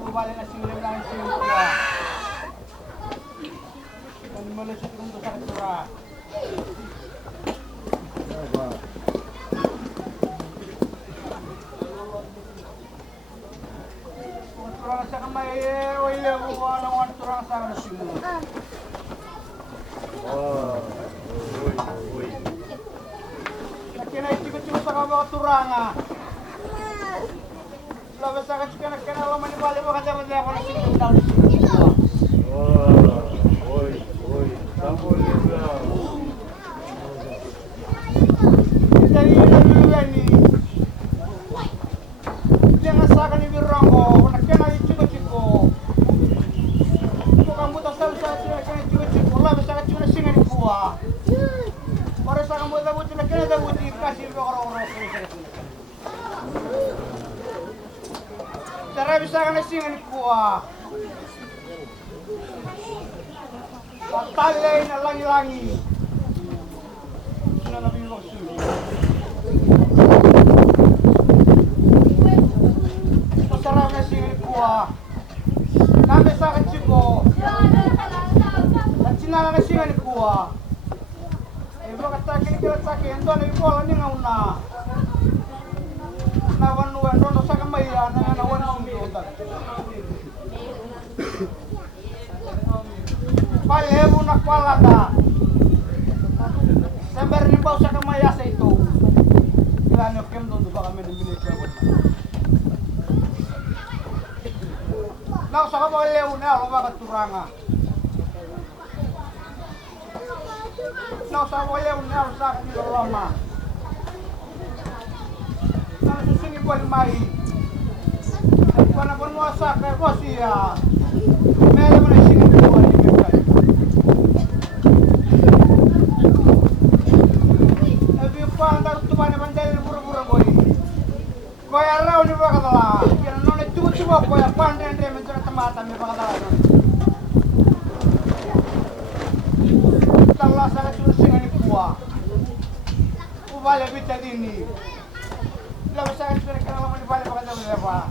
bubalik na sila lang sila. Ang malusot kong to sa katura. Turang sa kamay, oile ko ng turang sa kamay sila. Nakinaikot-ikot sa kamay turanga. Labas sa kachika nagkanala manibali mo kada mo ako na singkong daw ni singkong. Tampol nila. Dahil yun ni. Diyan nga sa akin ni Birango, nagkanala-chiko-chiko. Ito kang buta sa nagkanala-chiko-chiko. Labas sa kachika na singan ni Buwa. Para sa kang buta-buti nagkanala-buti kasi ito Tara bisa ka na singan kuha. Patalay na langi-langi. Sino na bilang sila? Masarap na singan kuha. Nami sa akin siko. At sinala na singan kuha. Eh bakit sa akin ikilat sa akin? Ito na ipola niya nga una. Nawan-wan doon sa kamay na nawan sundutan. Paleho na kwalada. Sambar limbaw sa kamay sa ito. Kailan yung kem doon ba kami ng bilis. Now sa kamay leho na ako makaturanga. Now sa kamay leho na ako sa akin yung lama. Susungi ko ang mai. Panapon mo sa kaya ko siya. Meron mo na singin ko ang ibigay. Sabi yung pangdang tuman na bandel mura-mura ko eh. Kaya araw ni ba katala. Kaya nung nagtubo-tubo ko yung pandang rin medyo natamata may ba katala nun. Tala sa kasunsingan ni Kuwa. Ubala bita din ni. Labas sa akin sila ka naman manibali pa ka daw nila pa.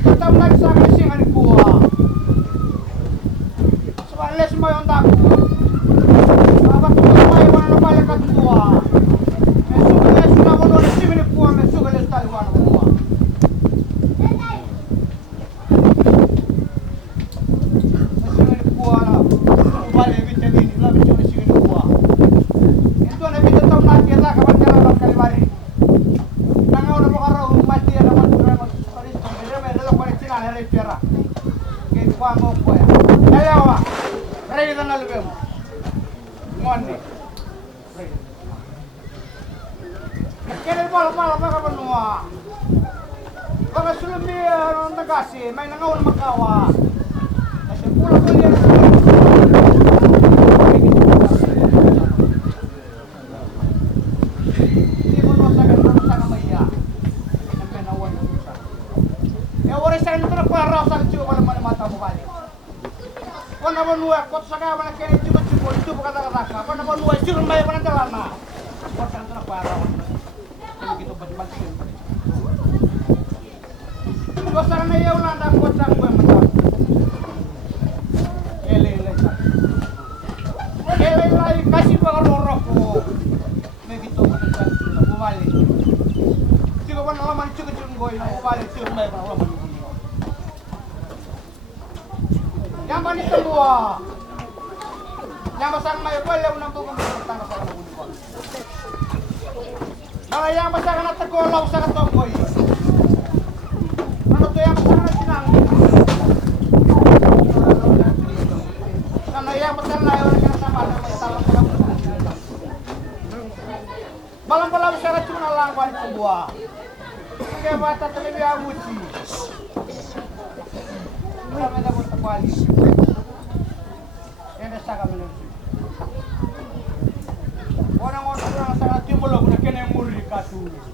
Tatap lagi sa akin singan ni Kuha. Subales mo yung dako. Dapat tumayo mo na nabalik at Kuha. May subales na mo doon si ni Kuha. May subales tayo ka na Kuha. May nangaw na magkawa. Kasi pula ko yan. Hindi mo no sa ganun sa kamaya. Ang pinawan ko siya. Eh, oras sa ganun ito na para sa kitsyo ko naman ang mata mo kali. Kung naman nuwa, kung sa kaya man kaya ito po kata-kataka. Kung naman nuwa, sirong may panandala na. Kung sa ganun ito na para ako. Kaya ito ba't-ba't-ba't. Basta na yaw lang ang kotsa ko yung mata. Elay kasi baka lorok ko. May gito ko na siya. Bumalik. Sigo pa naman chukit-chunggoy na bumalik. Sigo may pa naman yung yan ba nito buwa? Yan ba saan may wala unang bukong tanga sa kanang ulo ko. Yan ba saan natagolaw sa katonggoy? Ano to yung masarap na sinang? Sana yung masarap na yun na sama na masalang ko lang. Balang-balang masarap yung nalangwan sa buwa. Kaya bata talaga yung amuchi. Kami na punta ko alis. Yan na sa kami lang. Orang-orang ko lang sa katimulog na kinayamuri katulog.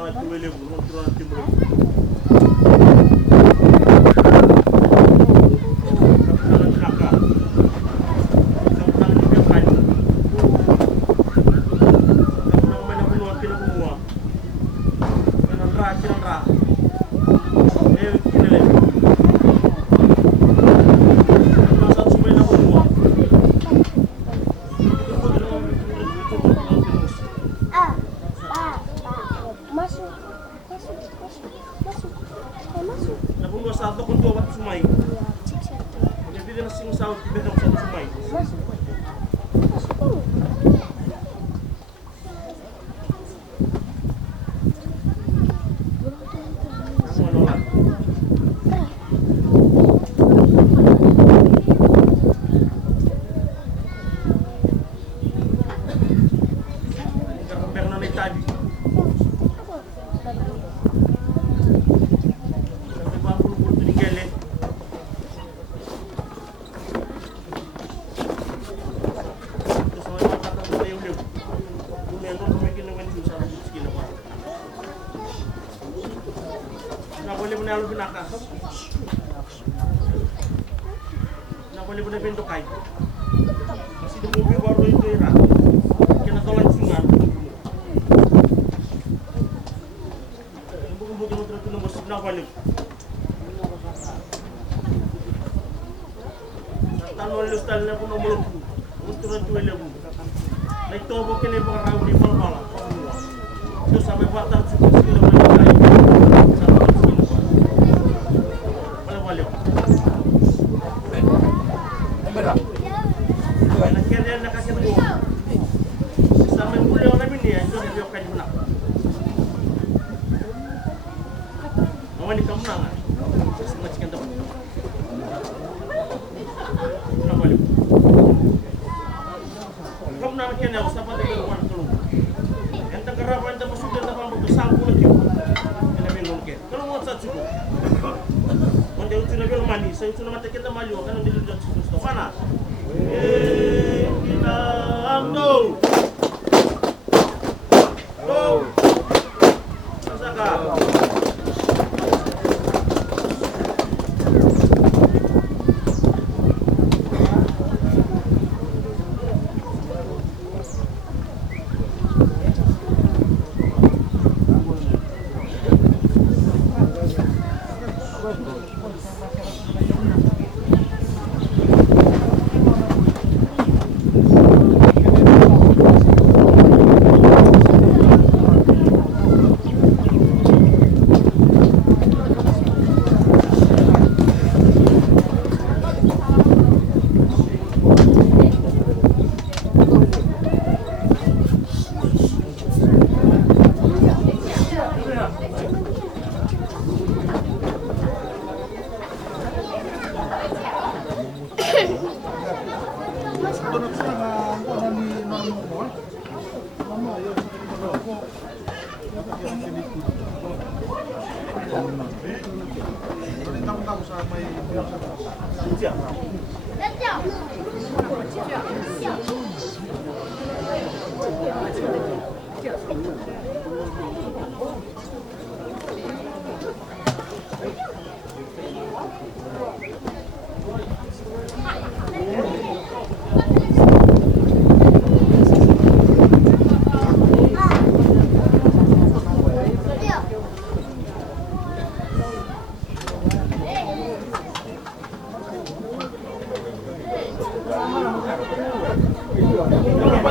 Turun tuwele bu, turun timbre. Kapitalan naka. Kapitalan niya kain. Kapitalan may nakunuha, pinakumuha. Kinanra. Kinele. Kapitalan sumay nakunuha. Napunta sa ato kung tuwa sumay. Jadi dia nasi musawat di bedang satu sumay. Boleh benar bentuk kain. Masih di mobil baru itu era. Kena tolak sungai. Bukan terus nombor sebelah balik. Tanol lustal na puno mulung. Unturan tuwe lebu. Naik tobo kene baka raw di palpala. Terus sampai batas cukup sekilo na kain. Sampai sekilo. Balik. Akhirnya nak kasih tahu. Sampai kuliah nabi ni, itu dia akan menang. Mama ni kamu nang, semua cikan tu. Kamu ni. Kamu nang kena usah pada keluar tu. Entah kerana entah masuk dalam apa bersangkut lagi. Kena bingung ke? Kalau mau satu cukup. Mandi itu nabi mandi. Saya itu nama kita malu. Kan dia sudah cukup. Mana? Kita ambil. Go. Saka.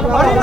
Ahí,